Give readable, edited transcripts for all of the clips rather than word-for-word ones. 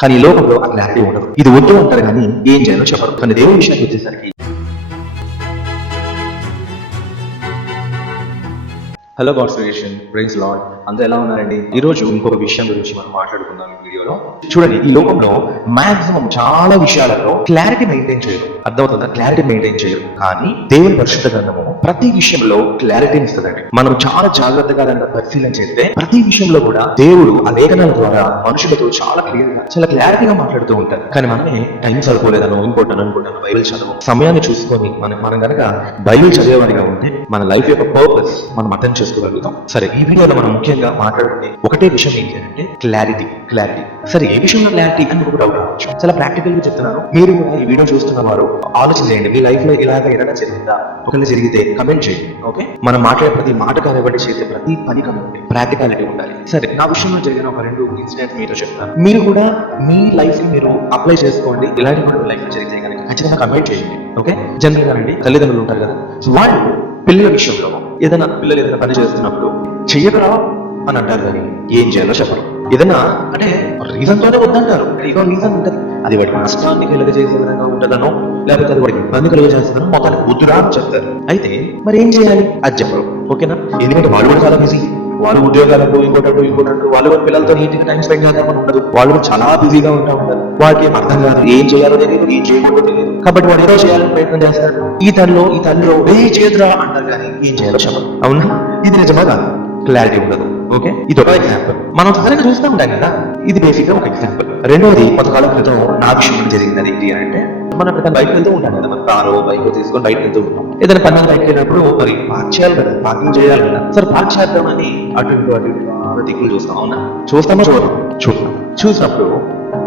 కానీ ఈ లోకంలో ఆ క్లారిటీ ఉండదు. ఇది వద్దు అంటారు కానీ ఏం చేయాలో చెప్పరు. కానీ దేవుని విషయానికి వచ్చేసరికి hello God's creation, praise lord. అందరూ ఎలా ఉన్నారండి? ఈ రోజు ఇంకొక విషయం గురించి మనం మాట్లాడుకుందాం ఈ వీడియోలో. చూడండి, ఈ లోకంలో మాక్సిమం చాలా విషయాలలో క్లారిటీ మెయింటైన్ చేయరు. అర్థమవుతుందా? క్లారిటీ మెయింటైన్ చేయరు. కానీ దేవుని పరిశుద్ధ గ్రంథము ప్రతి విషయంలో క్లారిటీని ఇస్తుందండి. మనం చాలా జాగ్రత్తగా దాన్ని పరిశీలన చేస్తే ప్రతి విషయంలో కూడా దేవుడు ఆ లేఖనాల ద్వారా మనుషులతో చాలా క్లారిటీగా మాట్లాడుతూ ఉంటారు. కానీ మనమే టైం సరిపోలేదనో ఇంకోటను బైబిల్ చదవం. సమయాన్ని చూసుకొని మనం కనుక బైబిల్ చదివేవాడిగా ఉంటే మన లైఫ్ యొక్క పర్పస్ మనం అర్థం చేసుకోగలుగుతాం. సరే, ఈ వీడియోలో మనం ముఖ్యంగా మాట్లాడుకునే ఒకటే విషయం ఏంటి అంటే క్లారిటీ. సరే, ఏ విషయంలో క్లారిటీ అని ఒక డౌట్ రావచ్చు. చాలా ప్రాక్టికల్ గా చెప్తున్నాను. మీరు కూడా ఈ వీడియో చూస్తున్న వారు ఆలోచించండి. మీ లైఫ్ లో ఇలాగ ఏదైనా జరిగిందా? ఒకవేళ జరిగితే కమెంట్ చేయండి. ఓకే, మనం మాట్లాడే ప్రతి మాట కానివ్వండి, చేసే ప్రతి పని కానివ్వండి, ప్రాక్టికాలిటీ ఉండాలి. సరే, నా విషయంలో జరిగిన ఒక 2 ఇన్సిడెంట్స్ మీతో చెప్తాను. మీరు కూడా మీ లైఫ్ ని మీరు అప్లై చేసుకోండి. ఇలాంటి కూడా లైఫ్ జరిగితే కనుక ఖచ్చితంగా కమెంట్ చేయండి. ఓకే, జనరల్ గా అండి తల్లిదండ్రులు ఉంటారు కదా, వాళ్ళు పిల్లల విషయంలో పిల్లలు ఏదైనా పని చేస్తున్నప్పుడు చెయ్యకరా అని అంటారు కానీ ఏం చేయాలో చెప్పరు. ఏదైనా అంటే రీజన్ తోనే వద్దంటారు. ఏదో రీజన్ ఉంటుంది. అది వాడికి నష్టాన్ని కలుగజేసే విధంగా ఉంటుందనో, లేకపోతే అది వాడికి ఇబ్బంది కలుగజేస్తుందనో మొత్తానికి వద్దురా అని చెప్తారు. అయితే మరి ఏం చేయాలి అది చెప్పరు. ఓకేనా? ఎందుకంటే వాళ్ళు కూడా చాలా బిజీ. వాళ్ళు ఉద్యోగాలకు ఇంకోటంటూ వాళ్ళు పిల్లలతో నీట్గా టైం స్పెండ్ చేద్దామని ఉండదు. వాళ్ళు చాలా బిజీగా ఉంటారు. వాడికి ఏం అర్థం కాదు. ఏం చేయాలో తెలియదు, ఏం చేయకూడదో తెలియదు. కాబట్టి వాడు ఏదో చేయాలని ప్రయత్నం చేస్తాడు. ఈ తనలో ఏ చేద్రా అంటారు కానీ ఏం చేయాలో చెప్పరు. అవునా? ఇది నిజమా కాదు? క్లారిటీ ఉండదు. ఓకే, ఇది ఒక ఎగ్జాంపుల్. మనం సరిగ్గా చూస్తూ ఉంటాం కదా. ఇది బేసిక్ గా ఒక ఎగ్జాంపుల్. రెండోది, కొంతకాలం క్రితం నా విషయం జరిగింది. ఏంటి అంటే, మనం ఎక్కడ బయటకు వెళ్తూ ఉంటాం కదా, మన కారు బైక్ తీసుకొని బయటకు వెళ్తూ ఉంటాం. ఏదైనా పని బయటకు వెళ్ళినప్పుడు మరి పార్క్ చేయాలి కదా, పార్కింగ్ చేయాలి కదా. సరే, పార్క్ చేద్దామని అటు దిక్కులు చూస్తాం. అవునా? చూస్తామో చూసినప్పుడు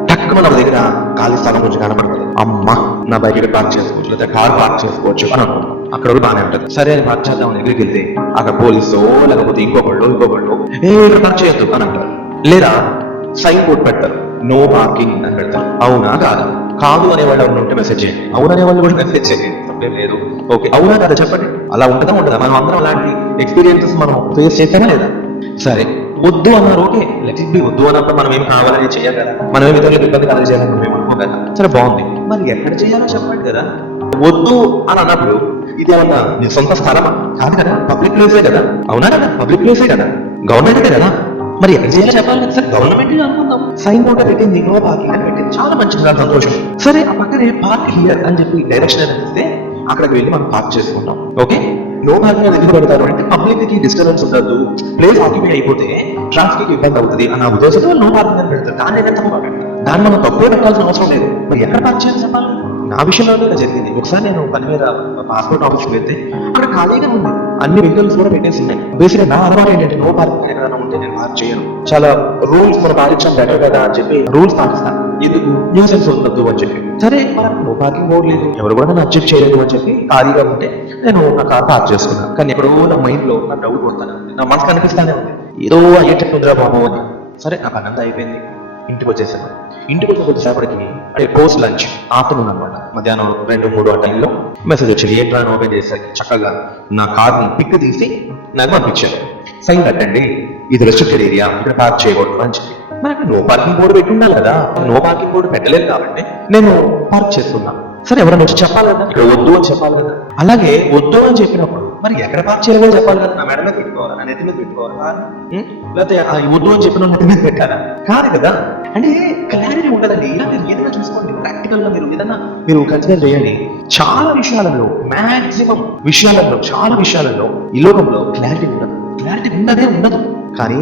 టక్కున మన దగ్గర ఖాళీ స్థలం కొంచెం కనపడుతుంది. అమ్మ, నా బైక్ ఇక్కడ పార్క్ చేసుకోవచ్చు, లేదా కార్ పార్క్ చేసుకోవచ్చు అని అనుకుంటాం. అక్కడ కూడా బాగానే ఉంటుంది. సరే అని పార్క్ చేద్దామని దగ్గరికి వెళ్తే అక్కడ పోలీసు లేకపోతే ఇంకొకళ్ళు ఇక్కడ పార్క్ చేయొద్దు అని అంటారు. లేదా సైన్ బోర్డ్ పెడతారు, నో పార్కింగ్ అని పెడతారు. అవునా కాదు అనేవాళ్ళు ఎవరు ఉంటే మెసేజ్ చేయండి. అవుననే వాళ్ళు కూడా మెసేజ్ చేయండి, తప్పేం లేదు. ఓకే, అవునా కదా చెప్పండి. అలా ఉంటుందా? మనం అందరం అలాంటి ఎక్స్పీరియన్సెస్ మనం ఫేస్ చేస్తేనే లేదా? సరే, వద్దు అన్నారు. Okay, let it be. వద్దు అన్నప్పుడు మనం ఏమి కావాలని చేయాలి కదా, మనం ఏమి ఇతరులకు ఇబ్బంది కలిగి చేయాలని మేము అనుకోగలం. సరే, బాగుంది. మరి ఎక్కడ చేయాలో చెప్పండి కదా. వద్దు అని అన్నప్పుడు ఇది ఏమన్నా నీ సొంత స్థలమా? కాదు కదా, పబ్లిక్ ప్లేసే కదా. అవునా కదా? పబ్లిక్ ప్లేసే కదా, గవర్నమెంటే కదా. మరి ఎక్కడ చేయాలో చెప్పాలి కదా. సార్, గవర్నమెంట్ అనుకుందాం, సైన్ బోర్డ్ పెట్టింది, నో పార్కింగ్ అని పెట్టింది, చాలా మంచిది, సంతోషం. సరే, ఆ పక్కనే పార్క్ హియర్ అని చెప్పి డైరెక్షన్ అని ఇస్తే అక్కడికి వెళ్ళి మనం పార్క్ చేసుకుంటాం. ఓకే, నో పార్కింగ్ ఎందుకు పెడతారు అంటే పబ్లిక్ కి డిస్టర్బెన్స్ ఉండదు, ప్లేస్ ఆక్యుపై అయిపోతే ట్రాఫిక్ ఇబ్బంది అవుతుంది అన్న ఉద్దేశంతో నో పార్కింగ్ అని పెడతారు. దాన్ని ఏదైనా దాన్ని మనం తక్కువ పెట్టాల్సిన అవసరం లేదు. మరి ఎక్కడ పార్క్ చేయాలి చెప్పాలి. నా విషయంలో జరిగింది. ఒకసారి నేను పని మీద పాస్పోర్ట్ ఆఫీస్కి వెళ్తే అక్కడ ఖాళీగా ఉంది, అన్ని వెహికల్స్ కూడా పెట్టేసి ఉన్నాయి. బేసిక్గా నా అలవాటు ఏంటంటే నో పార్కింగ్ ఎక్కడైనా ఉంటే నేను పార్క్ చేయను. చాలా రూల్స్ మనం పాటించడం బెటర్ కదా అని చెప్పి రూల్స్ పాటిస్తాను. ఎందుకు? న్యూసెన్స్ వద్దు అని చెప్పి. సరే, మనకు నో పార్కింగ్ బోర్డు లేదు, ఎవరు కూడా నన్ను అబ్జెక్ట్ చేయలేదు అని చెప్పి ఖాళీగా ఉంటే నేను నా కార్ పార్క్ చేసుకున్నాను. కానీ ఎక్కడో నా మైండ్ లో నా డౌట్ కొడతాను, నా మనసు కనిపిస్తానే ఉంది, ఏదో అయ్యేటట్టుందిరా బాబు అని. సరే, నా పని అంతా అయిపోయింది. ఇంటికి వచ్చేసాను. ఇంటికి వచ్చేసేపటికి అంటే పోస్ట్ లంచ్ ఆఫ్టర్నూన్ అనమాట, మధ్యాహ్నం 2-3 ఆ టైంలో మెసేజ్ వచ్చింది. ఏ ప్లాన్ ఓపెన్ చేసరికి చక్కగా నా కార్ని పిక్ తీసి నాకు పంపించాను. సైన్ కట్టండి, ఇది రెస్ట్రిక్టెడ్ ఏరియా, ఇక్కడ పార్క్ చేయకూడదు అని చెప్పి. మనకి నో పార్కింగ్ బోర్డు పెట్టి ఉండాలి కదా. నో పార్కింగ్ బోర్డు పెట్టలేదు కాబట్టి నేను పార్క్ చేస్తున్నాను. సరే, ఎవరైనా వచ్చి చెప్పాలి కదా, ఇక్కడ వద్దు అని చెప్పాలి కదా. అలాగే వద్దు అని చెప్పినప్పుడు మరి ఎక్కడ పార్క్ చేయాలో కూడా చెప్పాలి కదా. నా మెడ మీద పెట్టుకోవాలా, నా నెత్తి మీద పెట్టుకోవాలా, లేకపోతే వద్దు అని చెప్పిన నెత్తి మీద పెట్టాలా? కాదు కదా. అంటే క్లారిటీ ఉండదండి. ఇలా మీరు ఏదైనా చూసుకోండి, ప్రాక్టికల్ గా మీరు కన్సిడర్ చేయండి. చాలా విషయాలలో, మాక్సిమం విషయాలలో, చాలా విషయాలలో ఈ లోకంలో క్లారిటీ ఉండదు. క్లారిటీ ఉండదు. కానీ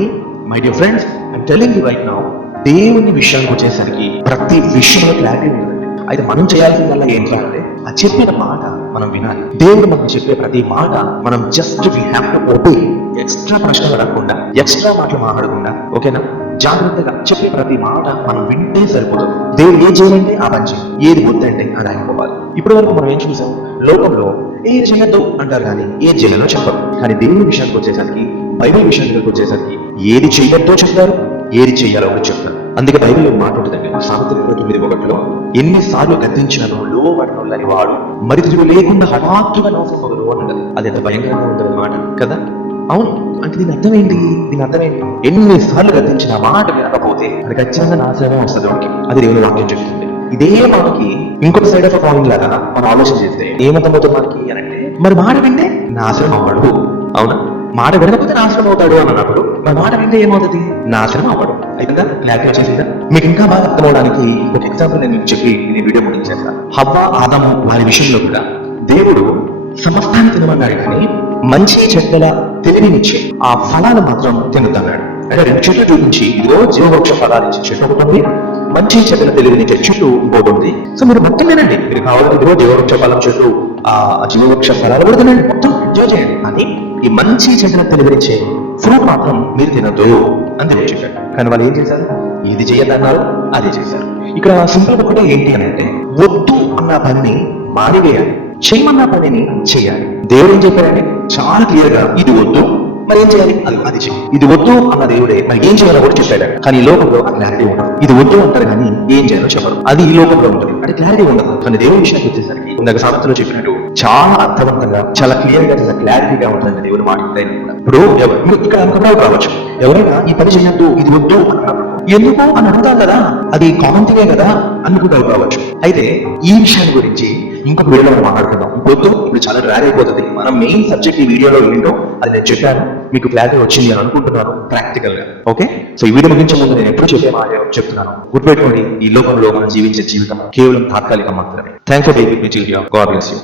my dear friends, I'm telling you right now, దేవుని విషయానికి వచ్చేసరికి ప్రతి విషయంలో క్లారిటీ ఉండదు. అయితే మనం చేయాల్సిందల్లా ఏంటంటే ఆ చెప్పిన మాట మనం వినాలి. దేవుడు మనం చెప్పే ప్రతి మాట మనం just we have to obey. Extra ప్రశ్నలు రాకుండా, ఎక్స్ట్రా మాటలు మాట్లాడకుండా, ఓకేనా, జాగ్రత్తగా చెప్పే ప్రతి మాట మనం వింటే సరిపోతుంది. దేవుడు ఏది చేయాలంటే ఆ పని చేయాలి, ఏది వద్దంటే అది అయిపోవాలి. ఇప్పటి వరకు మనం ఏం చూసాం? లోకంలో ఏది చేయొద్దు అంటారు కానీ ఏది చేయాలో చెప్పరు. కానీ దేవుని విషయానికి వచ్చేసరికి, బైబిల్ విషయానికి వచ్చేసరికి ఏది చేయొద్దో చెప్తారు, ఏది చేయాలో కూడా చెప్తారు. అందుకే బైబిల్ మాట ఉంటుందండి, సామెతలు 29:1 ఎన్నిసార్లు గద్దించిన వాడు మరి తిరుగు లేకుండా హఠాత్తుగా నోసపోగలవు అని ఉంటుంది. అది ఎంత భయంకరంగా ఉంటుంది మాట కదా. అవును అంటే దీని అర్థం ఏంటి? దీని అర్థం ఏంటి? ఎన్నిసార్లు గద్దించిన మాట వినకపోతే అది ఖచ్చితంగా నాశనమే వస్తుంది వాడికి. అది దేవుని వాక్యం చెప్తుంది. ఇదే మనకి ఇంకొక సైడ్ ఆఫ్ కాయిన్ లాగా మనం ఆలోచన చేస్తే ఏమర్థమవుతుంది మనకి అని అంటే, మరి మాట వింటే నాశనం అవ్వడు. అవునా? మాట వినకపోతే నాశనం అవుతాడు అని అన్నప్పుడు మరి మాట వింటే ఏమవుతుంది? నాశనం అవ్వడు. అయిపోయిందా? క్లారిటీ వచ్చేసిందా? మీకు ఇంకా బాగా అర్థం అవడానికి ఒక ఎగ్జాంపుల్ నేను మీకు చెప్పి నేను వీడియో ముగించేస్తాను. హవ్వ ఆదాము వారి విషయంలో కూడా దేవుడు సమస్తాన్ని తినమన్నాడు కానీ మంచి చెడ్డల తెలివినిచ్చే ఆ ఫలాలు మాత్రం తినుతున్నాడు. అంటే రెండు చెట్లు చూపించి ఇదిగో జీవవృక్ష ఫలాలు ఇచ్చే చెట్టు ఒకటి ఉంది, మంచి చెడ్డల తెలివినిచ్చే చెట్టు ఇంకోటి ఉంది. సో మీరు మొత్తం తినండి, మీరు కావాలంటే ఇదిగో జీవవృక్ష ఫలం చెట్టు ఆ జీవవృక్ష ఫలాలు కూడా తినండి, మొత్తం ఎంజాయ్ చేయండి. కానీ ఈ మంచి చెడ్డల తెలివినిచ్చే ఫ్రూట్ మాత్రం మీరు తినద్దు అని దేవుడు చెప్పాడు. కానీ వాళ్ళు ఏం చేశారు? ఇది చేయదన్నారు, అది చేశారు. ఇక్కడ సింపుల్ ఒకటే ఏంటి అని అంటే, వద్దు అన్న పనిని మారివేయాలి, చేయమన్న పనిని చేయాలి. దేవుడు ఏం చెప్పారంటే చాలా క్లియర్ గా ఇది వద్దు, మరి ఏం చేయాలి? అది చేయాలి. ఇది వద్దు అన్న దేవుడే మరి ఏం చేయాలో కూడా చెప్పాడు. కానీ ఈ లోకంలో ఆ క్లారిటీ ఉండదు. ఇది వద్దు అంటారు కానీ ఏం చేయాలో చెప్పరు. అది ఈ లోకంలో ఉంటుంది, అంటే క్లారిటీ ఉండదు. కానీ దేవుడి విషయానికి వచ్చేసరికి ఇందాక సామెతలో చెప్పినట్టు చాలా అర్థవంతంగా, చాలా క్లియర్ గా, చాలా క్లారిటీగా ఉంటుంది దేవుడు మాట. ఇప్పుడు మీరు ఇక్కడ అనుకున్నావు కావచ్చు, ఎవరైనా ఈ పని చేయొద్దు, ఇది వద్దు అన్నప్పుడు ఎందుకు అని అడుగుతాం కదా, అది కామన్ థింగే కదా అనుకుంటారు కావచ్చు. అయితే ఈ విషయాన్ని గురించి ఇంకొక వీడియోలో మనం మాట్లాడుకుందాం. ఇప్పుడు చాలా డ్రాగ్ అయిపోతుంది. మనం మెయిన్ సబ్జెక్ట్ ఈ వీడియోలో ఏంటో అది నేను చెప్పాను, మీకు క్లారిటీ వచ్చింది అని అనుకుంటున్నాను ప్రాక్టికల్ గా. ఓకే, సో ఈ వీడియో ముగించే ముందు నేను ఎప్పుడు చెప్పే మాట చెప్తున్నాను, గుర్తుపెట్టుకోండి, ఈ లోకంలో మనం జీవించే జీవితం కేవలం తాత్కాలికం మాత్రమే. Thanks for being with me. God bless you.